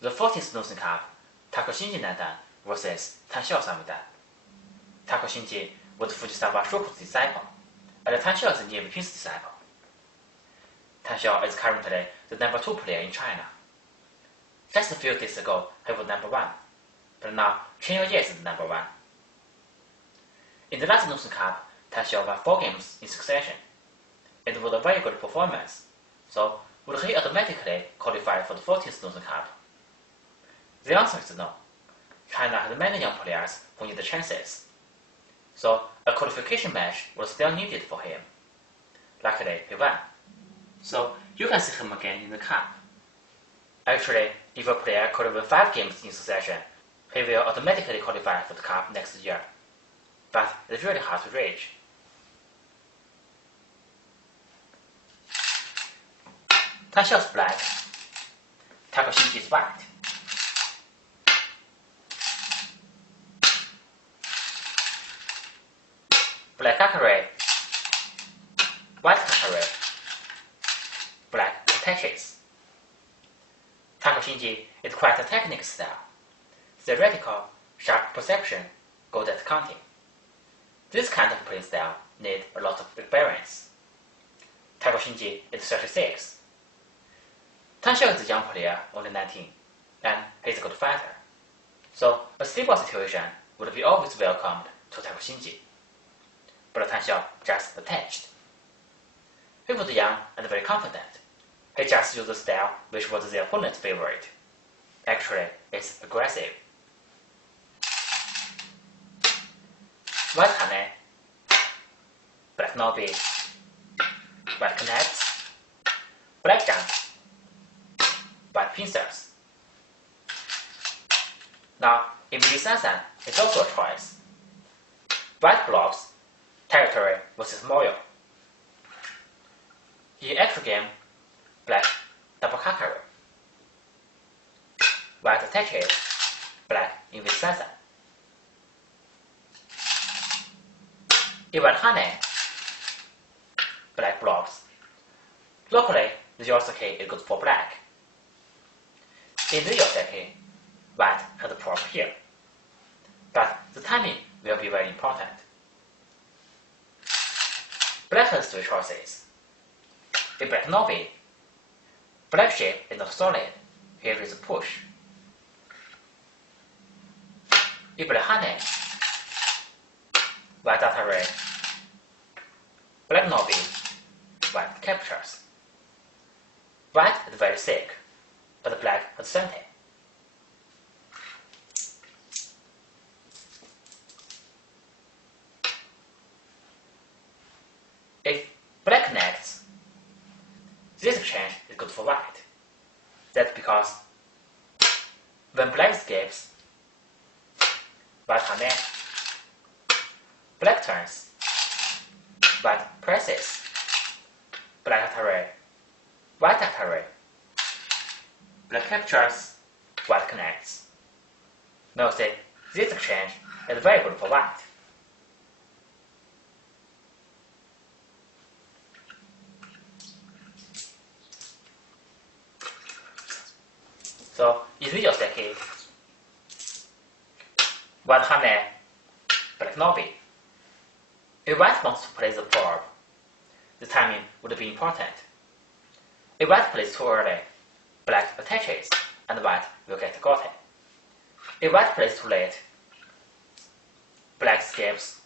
The 14th Losing Cup, Takao Shinji 男单 vs Xiao 三位单。Takao Shinji was Fujisawa Shoku's disciple, and Xiao is Niebu Pin's disciple. Xiao is currently the number 2 player in China. Just a few days ago, he was number 1, but now Chen Yuye is the number 1. In the last Losing Cup, Xiao won 4 games in succession. It was a very good performance, so would he automatically qualify for the 14th Losing Cup? The answer is no. China has many young players who need the chances, so a qualification match was still needed for him. Luckily, he won, so you can see him again in the cup. Actually, if a player could win 5 games in succession, he will automatically qualify for the cup next year, but it's really hard to reach. Xiao is black, Takao Shinji is white. Black Akare, white Akare, black attaches. Takao Shinji is quite a technical style. Theoretical, sharp perception, good at counting. This kind of play style needs a lot of experience. Takao Shinji is 36. Xiao is a young player, only 19, and he's a good fighter. So a stable situation would be always welcomed to Takao Shinji. But Xiao just attached. He was young and very confident. He just used the style which was the opponent's favorite. Actually, it's aggressive. White Hane, black Nobi, white connects, black jump, white pincers. Now, in Sansan, it's also a choice. White blocks, territory versus Moyo. In extra game, black double Kakari. White attaches, black in Sansan. In white Hane, black blocks. Locally, the Yosaki is good for black. In the Yosaki, white has a prop here, but the timing will be very important. Black has 3 choices. In black Nobi, black shape is not solid, here is a push. In black Hane, white Atari, black Nobi, white captures. White is very sick, but black has 70. If black connects, this exchange is good for white. That's because when black escapes, white Hane, black turns, white presses, black Atari, white Atari, black captures, white connects. Now see, this exchange is very good for white. So, in the Yoseki, white Hane, black Nobi. If white wants to play the probe, the timing would be important. If white plays too early, black attaches, and white will get got it. If white plays too late, black escapes.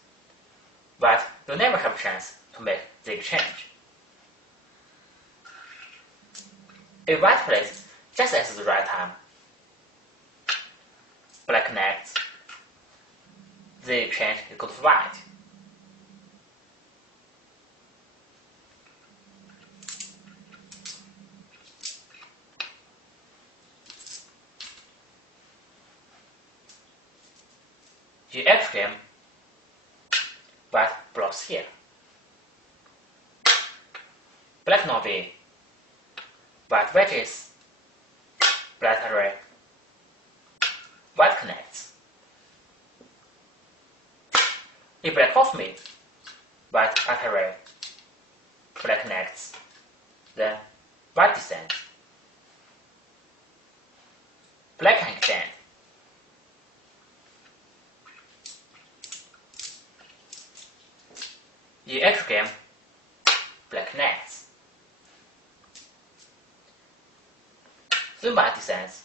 White will never have a chance to make the exchange. If white plays just at the right time, black connects, the exchange is good for white. In F game, white blocks here. Black Nobi, white wedges, black array, white connects. If black off me, white array, black connects, then white descends. white descends,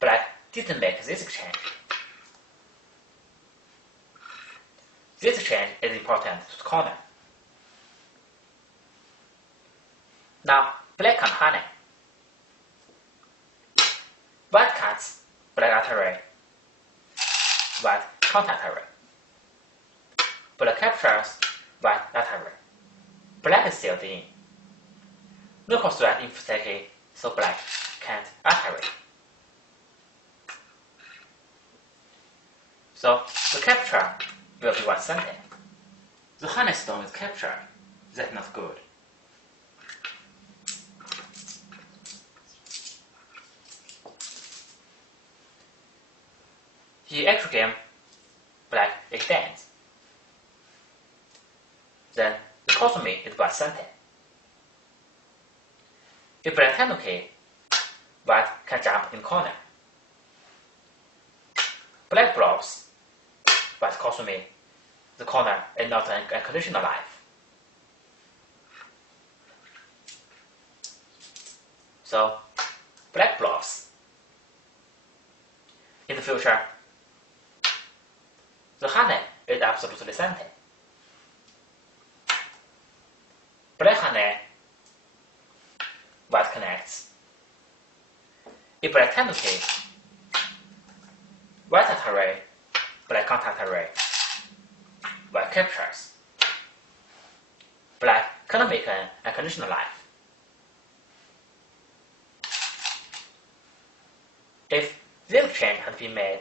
black didn't make this exchange. This exchange is important to the corner. Now, black can't honey. White cuts, black artery. White can't artery. Black captures, white artery. Black is sealed in. Local thread infested, so black can't artery. So the capture will be one-sided. The honey stone is captured. That's not good. In actual game, black extends. Then the cosmic is one-sided. If black technically, white can jump in corner. Black blocks, white cosmic, the corner is not an unconditional life. So, black blocks. In the future, the honey is absolutely centered. Black honey, white connects. If black tendency, white array, black contact array, white captures. Black cannot make an unconditional life. If this exchange had been made,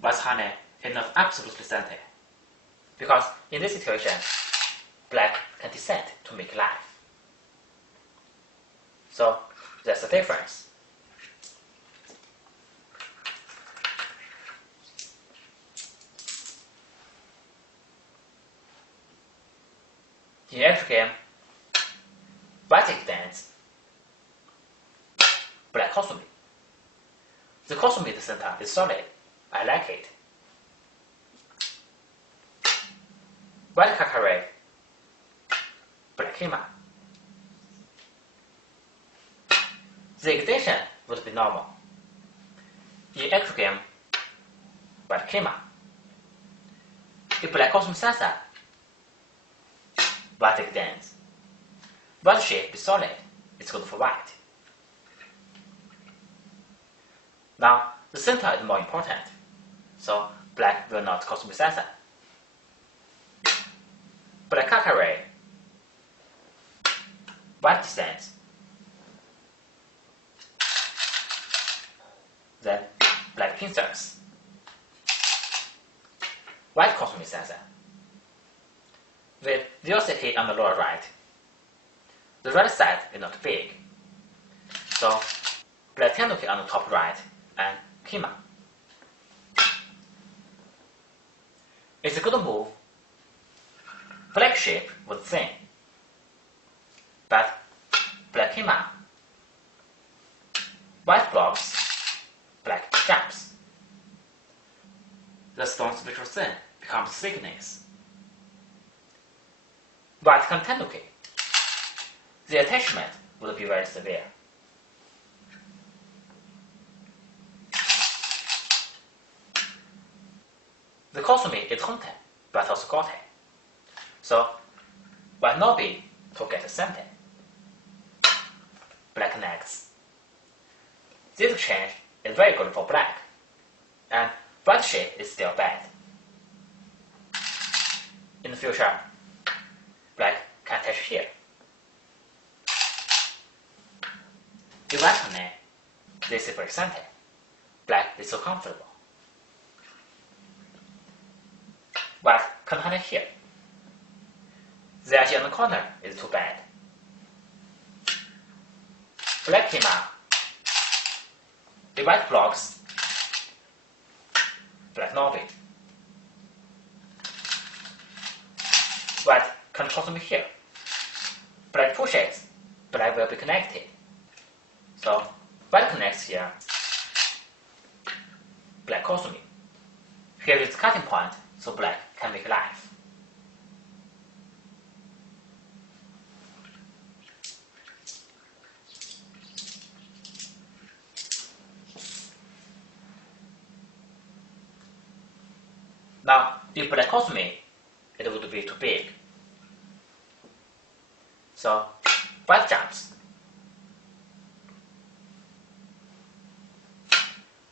white's honey is not absolutely centered, because in this situation, black can descend to make life. So that's the difference. In actual game, white extends, black cosmic. The cosmic center is solid. I like it. White array, black schema. The extension would be normal. In actual game, white schema. If black cosmic sensor, white extends. White shape is solid. It's good for white. Now, the center is more important, so black will not cosmic sensor. Black array, white descends. Then black pincers. White cosmic sensor. With velocity on the lower right, the right side is not big, so black tendency on the top right and schema. It's a good move. Black shape was thin, but black schema. White blocks, black jumps. The stones which were thin becomes thickness. White continuity. The attachment would be very severe. The cosmic is haunted, but also got it. So, white not be to get centered. Black connects. This exchange is very good for black, and white shape is still bad. In the future, black can attach here. If white connect, this is very centered. Black is so comfortable. White can connect here. The edge on the corner is too bad. Black schema. The white blocks, black novel. White can cosmic here. Black pushes, black will be connected. So white connects here, black cosmic. Here is the cutting point, so black can make life. Now, if black calls me, it would be too big. So, white jumps.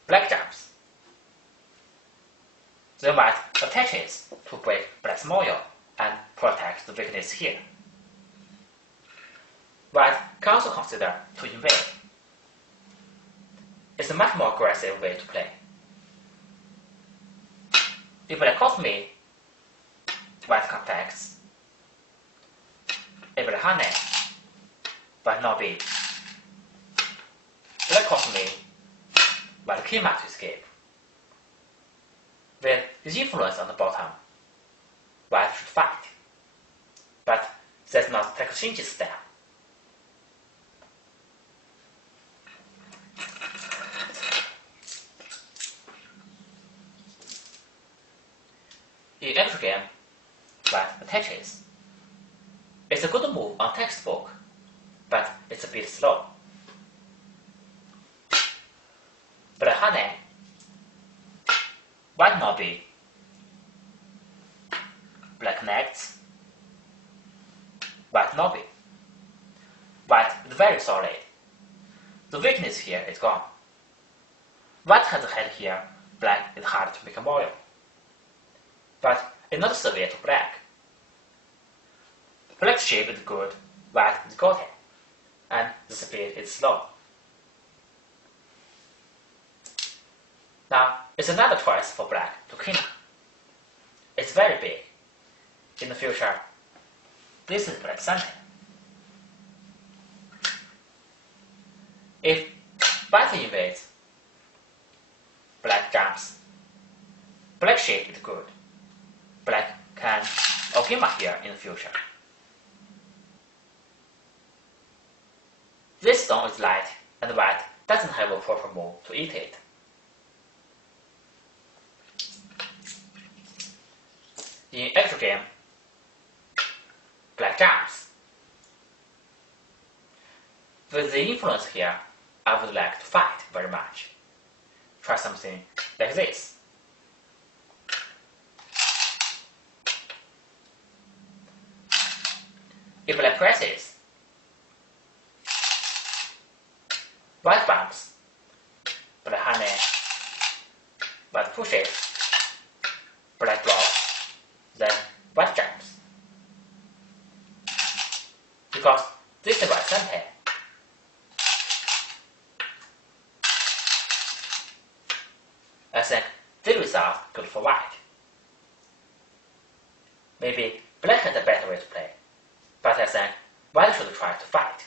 Black jumps. Then white attaches to break black's module and protect the weakness here. White can also consider to invade. It's a much more aggressive way to play. If black calls me, white contacts. If black honey, white not B. Black calls me, white came out to escape. With his influence on the bottom, white should fight. But that's not Takao Shinji's style. In actual game, white attaches. It's a good move on textbook, but it's a bit slow. Black honey, white not B. Black connects, white not B. White is very solid. The weakness here is gone. White has a head here, black is hard to make a model. But it's not severe to black. Black's shape is good, white is got it, and the speed is slow. Now, it's another choice for black to clean up. It's very big. In the future, this is black center. If white invades, black jumps. Black shape is good. Black can Okima here in the future. This stone is light, and white doesn't have a proper move to eat it. In actual game, black jumps. With the influence here, I would like to fight very much. Try something like this. If black presses, white bumps, black honey, white pushes, black blocks, then white jumps. Because this is white center. I think this result good for white. Maybe black has a better way to play, but I think white should try to fight.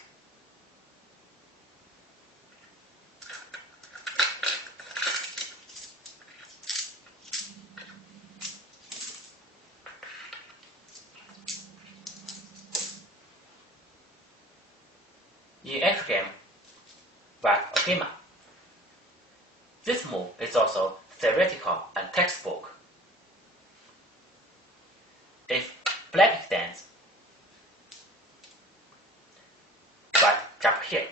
In actual game, white Okima. This move is also theoretical and textbook. If black extends, white jump here.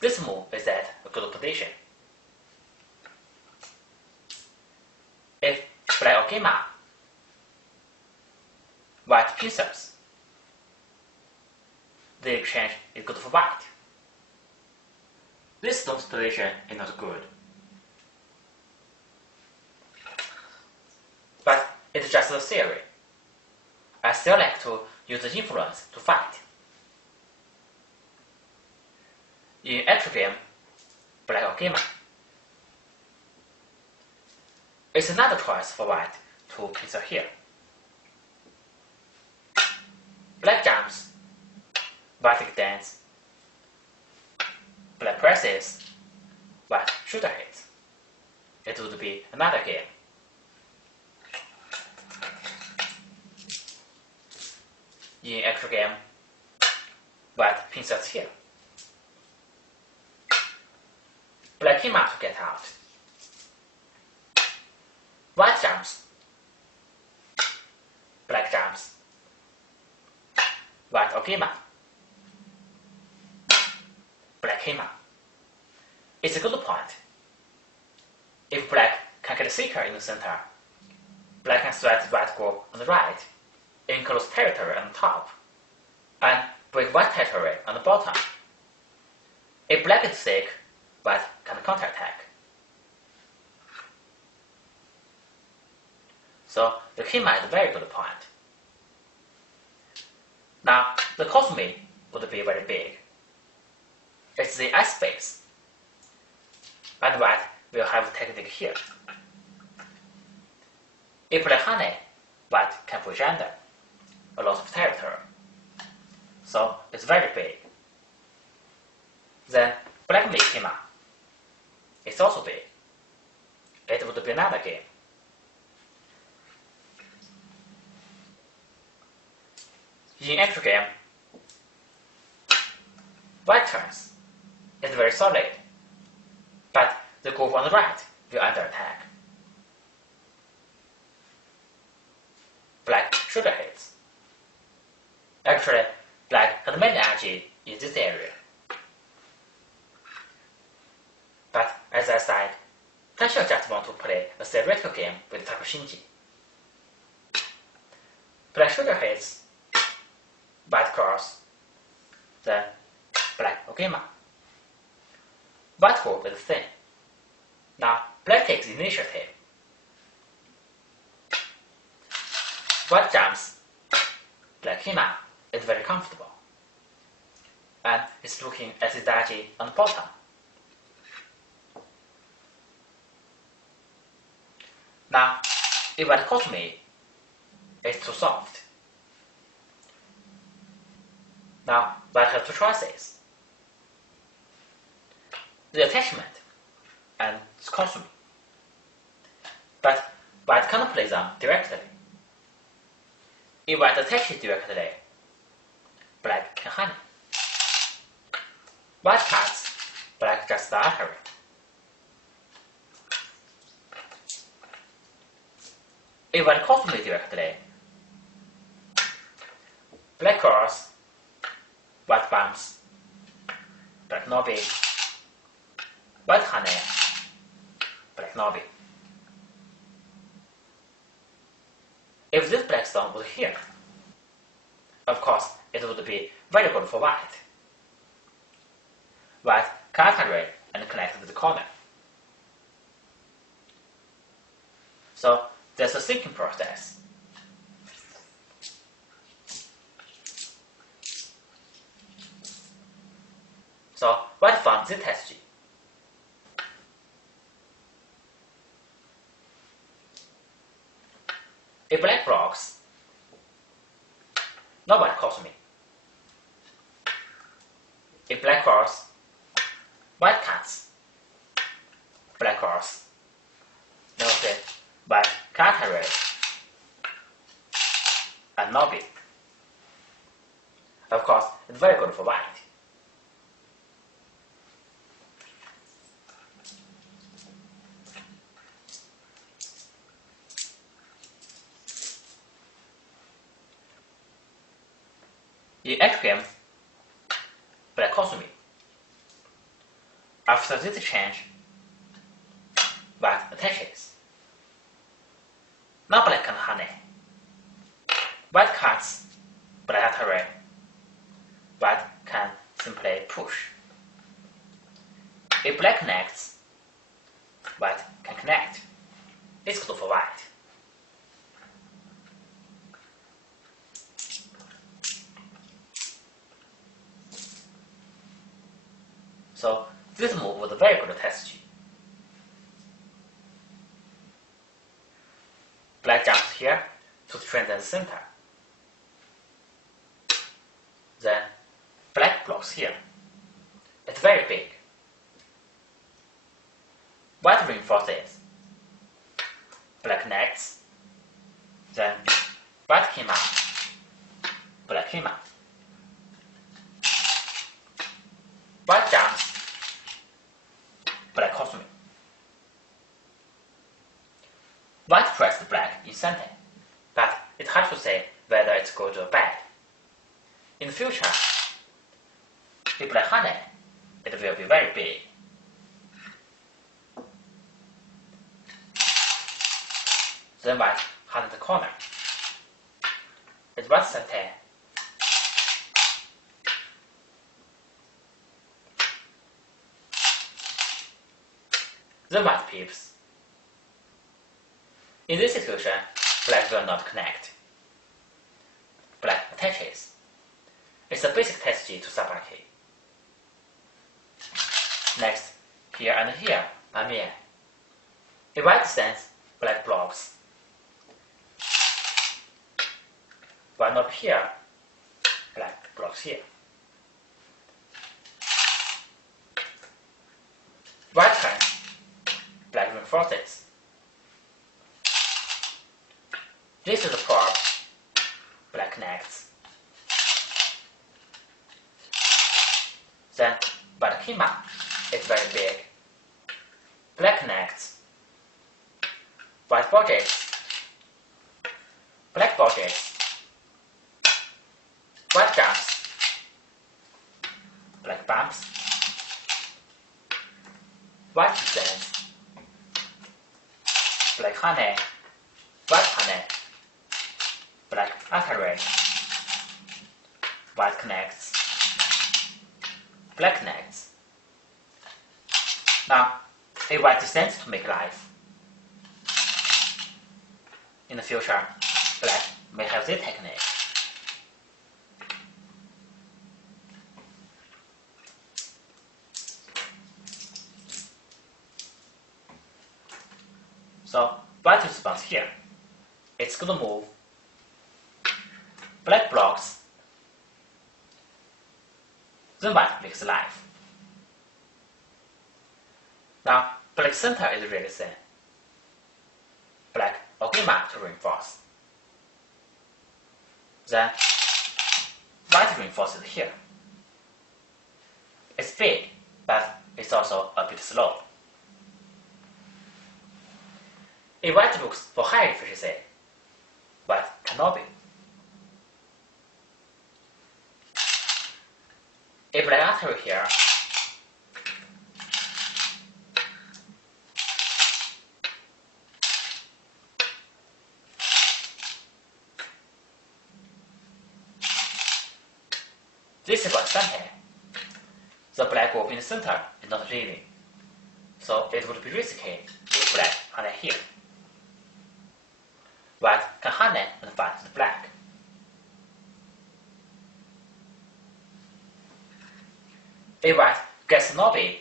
This move is at a good position. If black Okima, white pincers, the exchange is good for white. This stone situation is not good. But it's just a theory. I still like to use the influence to fight. In actual game, black Okima. It's another choice for white to pincer here. Black jumps, white extends, black presses, white shooter hits. It would be another game. In actual game, white pincers here. Black came out to get out. White jumps. Black jumps. White Okima. Black came out. It's a good point. If black can get a seeker in the center, black can threat the white group on the right, enclose territory on the top, and break white territory on the bottom. If black is sick, white can counterattack. So the Kima is a very good point. Now, the Cosmi would be very big. It's the S space. And white will have the technique here. If black honey, white can push under a lot of territory. So it's very big. Then black may Kima. It's also big. It would be another game. In actual game, white turns is very solid, but the group on the right will under attack. Black sugar hits. Actually, black has many energy in this area. But as I said, Takao just want to play a theoretical game with Takao Shinji. Black sugar hits, white cross, then black Ogema. White group is thin. Now black takes the initiative. White jumps, black Kima is very comfortable, and is looking at the daiji on the bottom. Now, if white calls me, it's too soft. Now, white has two choices: the attachment and the consume. But white cannot play them directly. If white attaches directly, black can honey. White cuts, black just the artery. If white calls me directly, black cross, white bumps, black nobby, white honey, black nobby. If this black stone was here, of course it would be very good for white. White can iterate and connect with the corner. So there's a thinking process. So white found this strategy. If black blocks, no white calls me. If black calls, white cuts. Black calls. Notice white can iterate and nobby. Of course, it's very good for white. In H game, black calls me. After this change, white attaches. Now black can honey. White cuts, black iterate. White can simply push. If black connects, white can connect. It's good for white. So this move was a very good strategy. Black jumps here to strengthen the center. Then black blocks here. It's very big. White reinforces. Black connects. Then white came out. Black came out. White jumps. Black calls me. White pressed black in center, but it's hard to say whether it's good or bad. In the future, if black honey, it will be very big. Then white hand the corner. It's right side 10. The white pips. In this situation, black will not connect. Black attaches. It's a basic strategy to sub key. Next, here and here are mean. In white stands, black blocks. While not here, black blocks here. White turns, black reinforces. This is the probe, black connects. Then, white kima is very big. Black connects. White budgets. Black budgets. White jumps. Black bumps. White stands. Black honey. White honey. Black artery. White connects. Black connects. Now, a white descends to make life. In the future, black may have this technique. So, white responds here. It's good move. Black blocks. Then white makes life. Now, black center is really thin. Black ogima to reinforce. Then, white reinforces here. It's big, but it's also a bit slow. If white looks for high efficiency, white cannot be. A black artery here, this is what center. The black will be in the center and not leaving. So it would be risky if black hand here. White can hand and fight the black. If white gets Nobi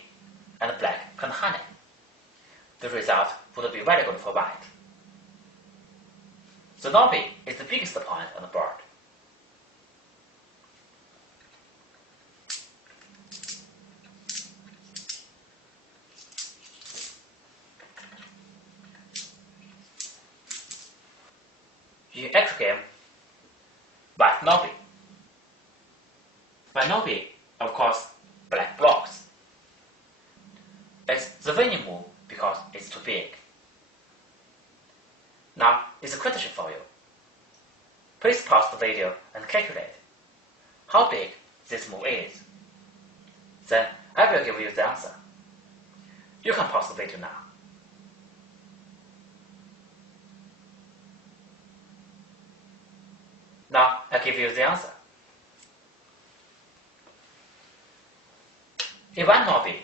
and black can hand, the result would be very good for white. The Nobi is the biggest point on the board. In actual game, white Nobi. White Nobi, of course, black blocks. It's the winning move because it's too big. Now, it's a question for you. Please pause the video and calculate how big this move is. Then I will give you the answer. You can pause the video now. Now I give you the answer. In one Nobi,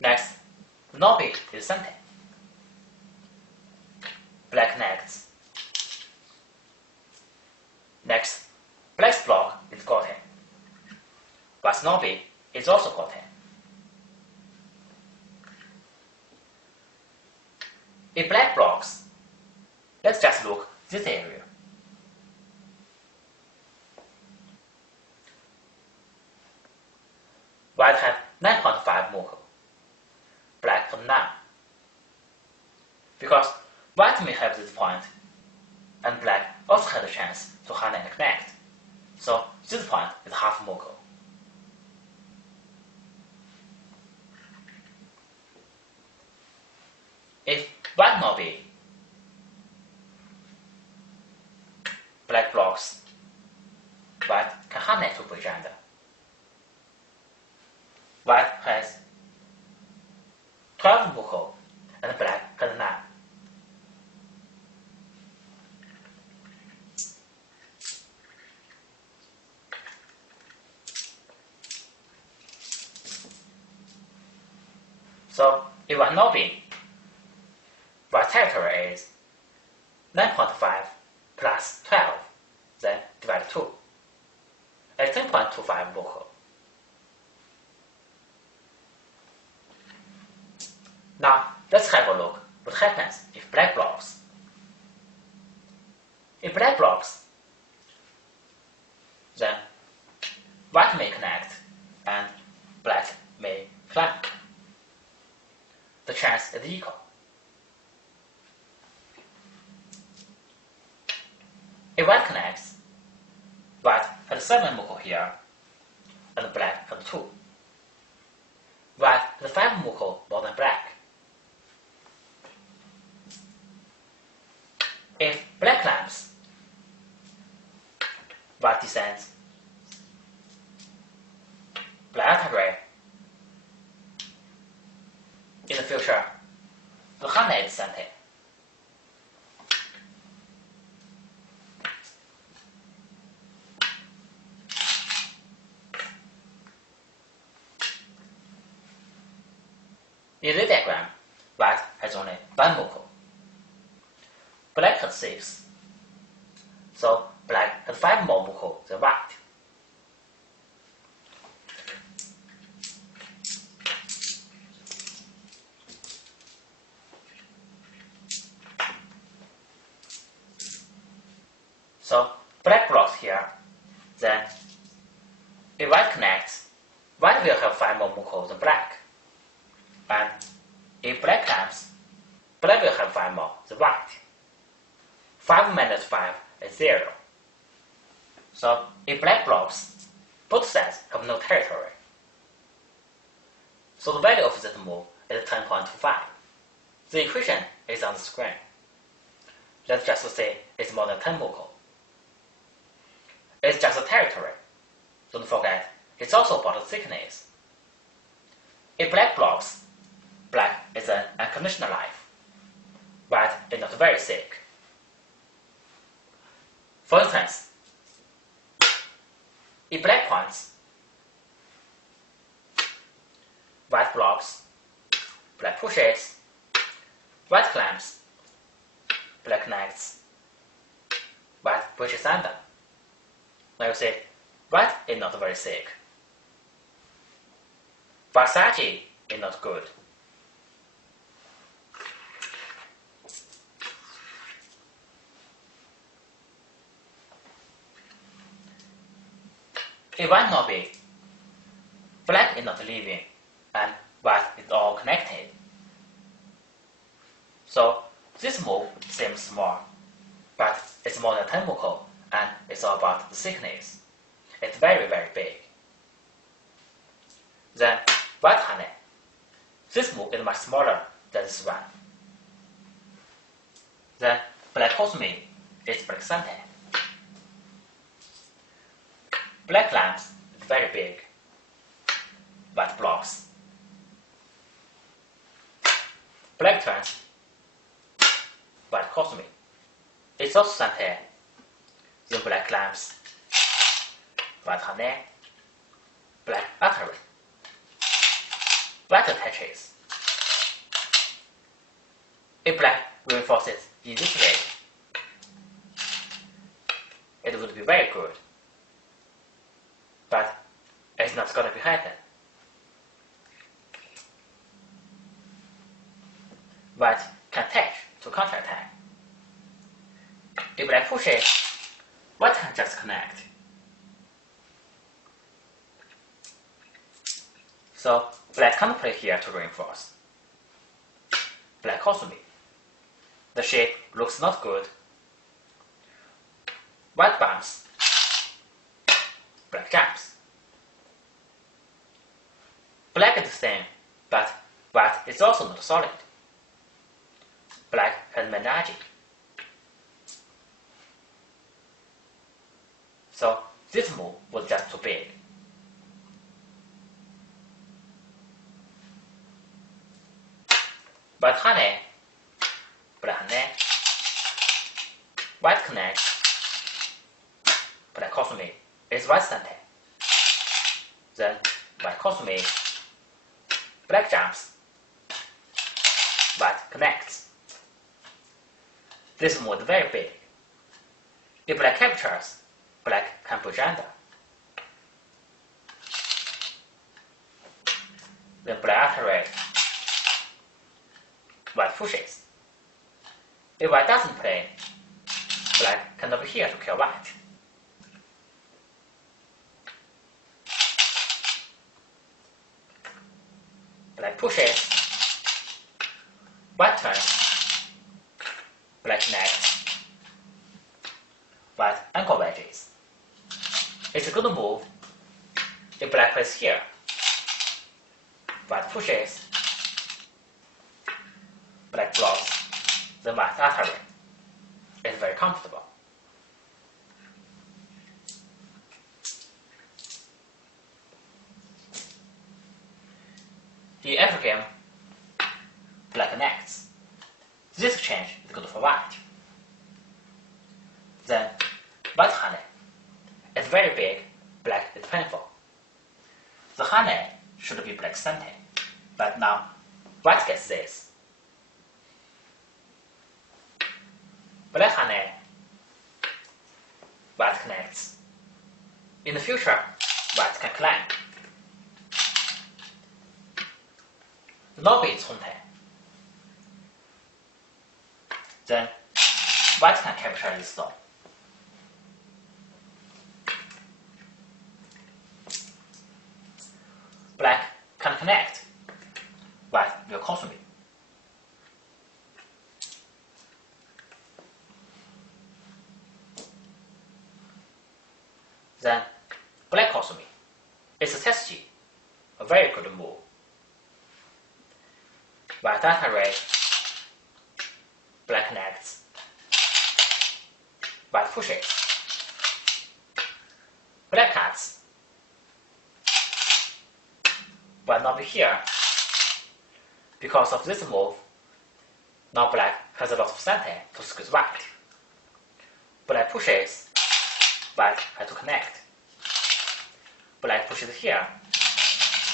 next, Nobi is center. Black next. Next, black's block is gotten. But Nobi is also gotten. In black blocks, let's just look this area. White had 9.5 Moko, black had 9. Because white may have this point, and black also had a chance to hand and connect. So this point is half Moko. If white Nobi, black blocks, white can hand to present. White has 12 Moko and black has 9. So if white not being, white territory is 9.5 plus 12, then divide 2. At 10.25 local. Now let's have a look what happens if black blocks. If black blocks, then white may connect and black may climb. The chance is equal. If white connects, white has 7 muko here, and black has 2. White has 5 muko more than black. If black climbs, white descends, black array. In the future, the Hane is center. In this diagram, white has only 1 muko. Black has 6. So black has 5 more muko than white. So black blocks here, then if white connects, white will have 5 more muko than black. And if black climbs, black will have 5 more than white. 5 minus 5 is 0. So if black blocks, both sides have no territory. So the value of this move is 10.25. The equation is on the screen. Let's just say it's more than 10 muko. It's just a territory. Don't forget, it's also about the thickness. If black blocks, black is an unconditional life. White is not very thick. For instance, if black points, white blocks, black pushes, white climbs, black connects, white pushes under. Now you see, white is not very thick. Versace is not good. If white not big, black is not living, and white is all connected. So this move seems small, but it's more than 10 muko, and it's all about the thickness. It's very, very big. Then white Hane. This move is much smaller than this one. Then black Cosme is black center. Black lamps is very big. White blocks. Black turns. White Cosme. It's also center. Then black lamps. White Hane. Black artery. White attaches. If black reinforces in this way, it would be very good. But it's not going to be happen. White can attach to counterattack. If black pushes, white can just connect. So black can't play here to reinforce. Black Cosme. The shape looks not good. White bumps. Black jumps. Black is the same, but white is also not solid. Black has energy. So this move was just too big. But Hane, black Hane, white connect, black Cosme is white center. Then white Cosme, black jumps, white connects. This move is very big. If black captures, black can push under. Then black alterates, white pushes. If white doesn't play, black cannot be here to kill white. Black pushes, white turns, black connects, white ankle wedges. It's a good move if black plays here. White pushes, black blocks, then white altering. It's very comfortable. In every game, black connects. This exchange is good for white. Then, white honey. It's very big, black is painful. The honey should be black something, but now white gets this. Black honey, white connects. In the future, white can climb. The lobby is Honte. Then white can capture this stone. Black can connect. White will consume it. Then black consume it. It's a test G, a very good move. White alterates, black connects, white pushes, black cuts. White not be here. Because of this move, now black has a lot of something to squeeze white. Black pushes, white has to connect. Black pushes here,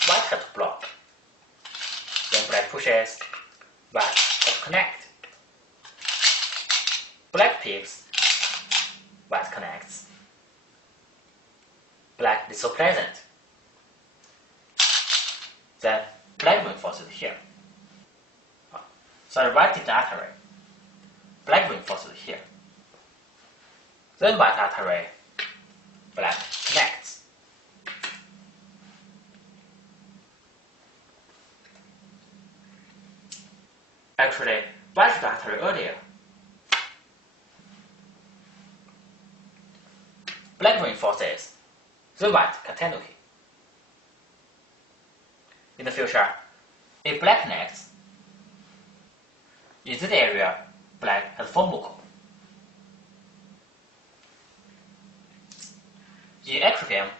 white has to block. Then black pushes, white has to connect. Black picks, white connects. Black is so pleasant. Then black reinforces here. Sorry, white didn't alterate. Black reinforces here. Then white alterate, black connects. Actually, white should alterate earlier. Black reinforces, then white can tenuki. In the future, if black connects, in this area, black has 4 muko. In actual game,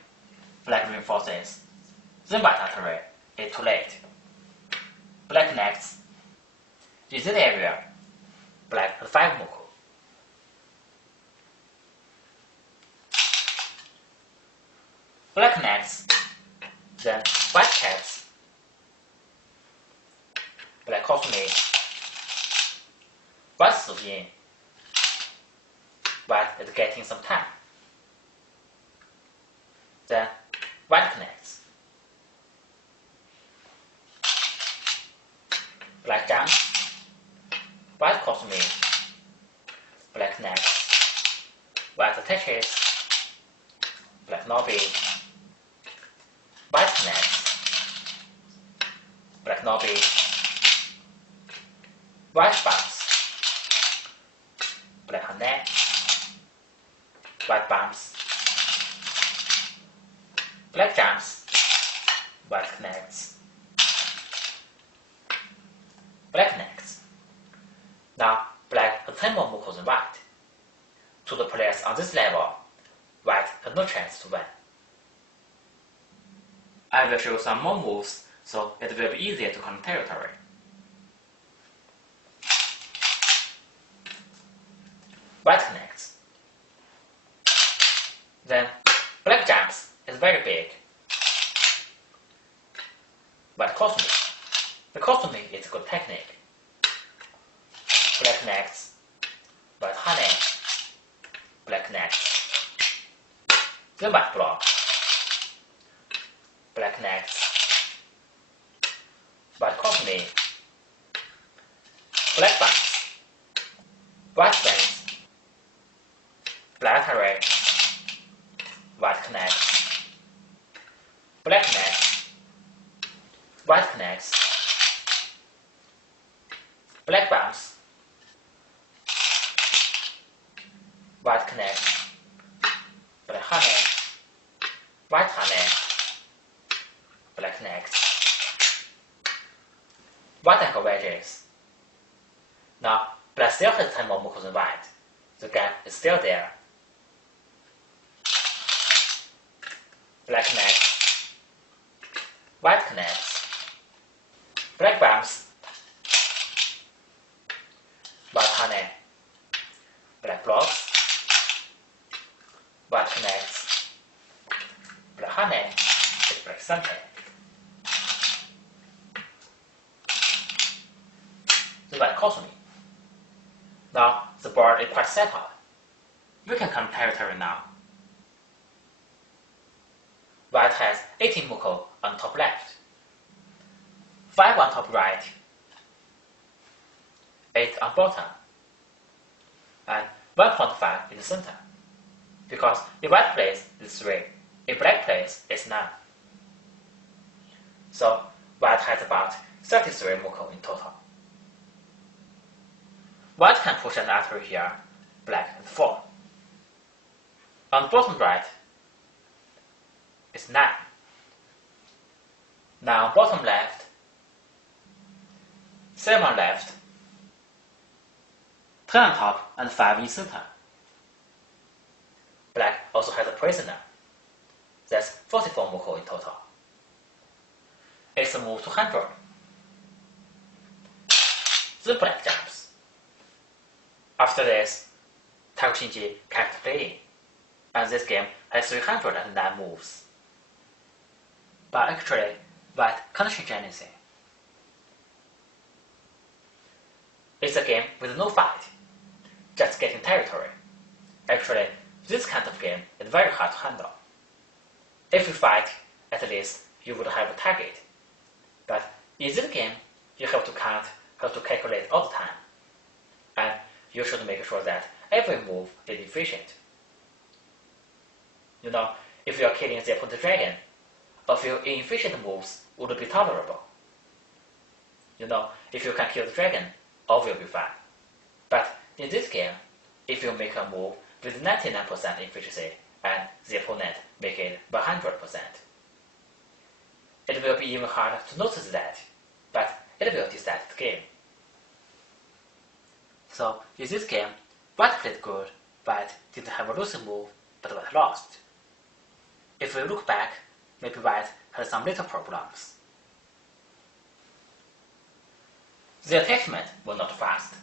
black reinforces, then white alterates, it's too late. Black connects. In this area, black has 5 muko. Black connects, then white caps. Black consume, white swoop in. White is getting some time. Then white connects. Black jumps. White consume. Black connects. White attaches. Black nobby. White connects. Black nobby. White bumps. Black honey. White bumps. Black jumps. White connects. Black connects. Now black has 10 more muko than white. To the players on this level, white has no chance to win. I will show some more moves so it will be easier to conquer territory. White connects. Then black jumps is very big. White consume. The consume is a good technique. black next, white honey, black next, then white block, black next, white company, black box, white fence, black array, white connect, black connect, white connects, black bounce, white connects, black honey, white honey, black connects, white anchor wedges. Now, black still has 10 more muckles than white. The gap is still there. Black connects, white connects, black bounce, white honey, black blocks, white connects, black honey, black center. The white colony. Now the board is quite settled. We can come territory now. White has 18 muckle on top left, 5 on top right, 8 on bottom, and 1.5 in the center. Because if white plays is 3, if black plays is none. So white has about 33 muckle in total. White can push an artery here, black is 4. On bottom right is 9. Now bottom left, 7 on left, 10 on top, and 5 in center. Black also has a prisoner. That's 44 muckle in total. It's a move to 100. The black jumps. After this, Takao Shinji kept playing, and this game has 309 moves. But actually, white can't change anything. It's a game with no fight, just getting territory. Actually, this kind of game is very hard to handle. If you fight, at least you would have a target. But in this game, you have to count, have to calculate all the time. And you should make sure that every move is efficient. You know, if you are killing the opponent dragon, a few inefficient moves would be tolerable. You know, if you can kill the dragon, all will be fine. But in this game, if you make a move with 99% efficiency and the opponent make it 100%, it will be even harder to notice that, but it will decide the game. So in this game, white played good, white didn't have a losing move, but white lost. If we look back, maybe white had some little problems. The attachment was not fast.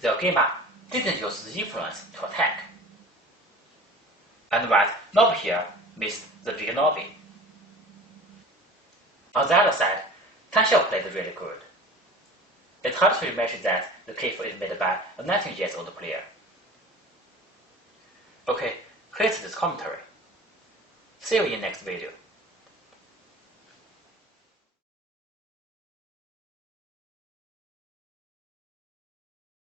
The Ogema didn't use the influence to attack. And white nob here missed the big nobby. On the other side, Xiao played really good. It's hard to imagine that the cave is made by a 19-year-old player. Okay, here's this commentary. See you in next video.